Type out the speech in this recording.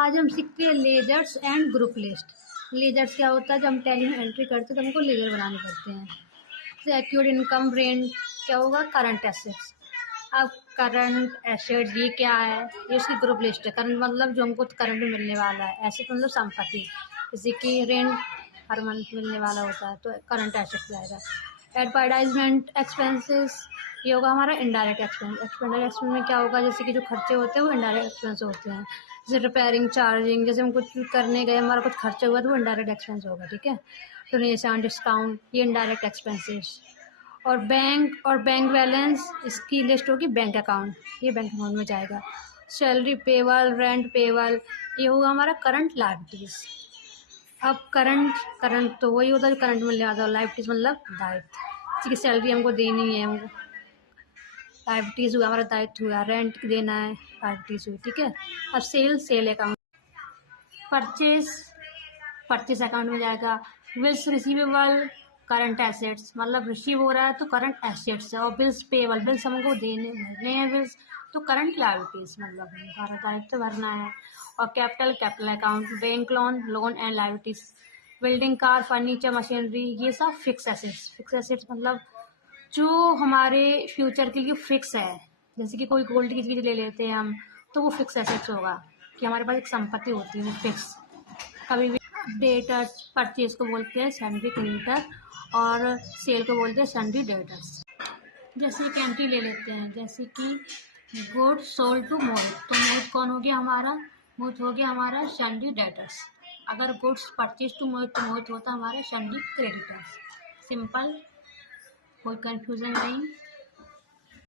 आज हम सीखते हैं ledgers and group list. Ledgers क्या होता है, जब हम टैली में एंट्री करते हैं तो हमको लेजर बनाने पड़ते हैं। जैसे एक्यूट इनकम, रेंट क्या होगा, करंट एसेट्स। अब करंट एसेट्स ये क्या है, ये उसकी ग्रुप लिस्ट है। करंट मतलब जो हमको करंट में मिलने वाला है, एसेट मतलब संपत्ति, जैसे कि रेंट हर मंथ मिलने वाला होता है तो करंट एसेट आएगा। एडवर्टाइजमेंट एक्सपेंसेस ये होगा हमारा इनडायरेक्ट एक्सपेंस। एक्सपेंस में क्या होगा, जैसे कि जो खर्चे होते हैं वो इनडायरेक्ट एक्सपेंस होते हैं। जैसे रिपेयरिंग, चार्जिंग, जैसे हम कुछ करने गए हमारा कुछ खर्चा हुआ तो वो इनडायरेक्ट एक्सपेंस होगा, ठीक है। डोनेशन, डिस्काउंट ये इनडायरेक्ट एक्सपेंसेस। और बैंक बैलेंस इसकी लिस्ट होगी बैंक अकाउंट, ये बैंक अकाउंट में जाएगा। सैलरी पेबल, रेंट पेबल ये होगा हमारा करंट लायबिलिटीज़। अब करंट तो वही होता है जो करंट मिलने वाला है। लायबिलिटीज़ मतलब दायित्व, किसी की सैलरी हमको देनी है, हमको लायबिलिटीज़ हुआ हमारा दायित्व हुआ, रेंट देना है लायबिलिटीज़ हुई, ठीक है। अब सेल अकाउंट, परचेज अकाउंट में जाएगा। बिल्स रिसीवेबल करंट एसेट्स, मतलब रिसीव हो रहा है तो करंट एसेट्स है। और बिल्स पेबल, बिल्स हमको भरने हैं बिल्स तो करंट लायबिलिटीज़, मतलब हमारा दायित्व भरना है। और capital account, bank loan and liabilities. Building, car, furniture, machinery ये सब फिक्स एसेट्स मतलब जो हमारे फ्यूचर के लिए फिक्स है। जैसे कि कोई गोल्ड की चीज़ ले लेते हैं हम तो वो फिक्स एसेट्स होगा कि हमारे पास एक संपत्ति होती है वो फिक्स। कभी भी डेटर्स, परचेज को बोलते हैं सन्ड्री क्रेडिटर और सेल को बोलते हैं सन्ड्री डेटर्स। जैसे एक एंट्री ले लेते हैं, जैसे कि गुड सोल्ड टू मोहित, तो मोहित कौन हो गया हमारा, मोहित हो गया हमारा सन्ड्री डेटर्स। अगर गुड्स परचेज टू मोहित तो मोहित होता हमारा सन्ड्री क्रेडिटर्स। सिंपल, कोई कंफ्यूजन नहीं।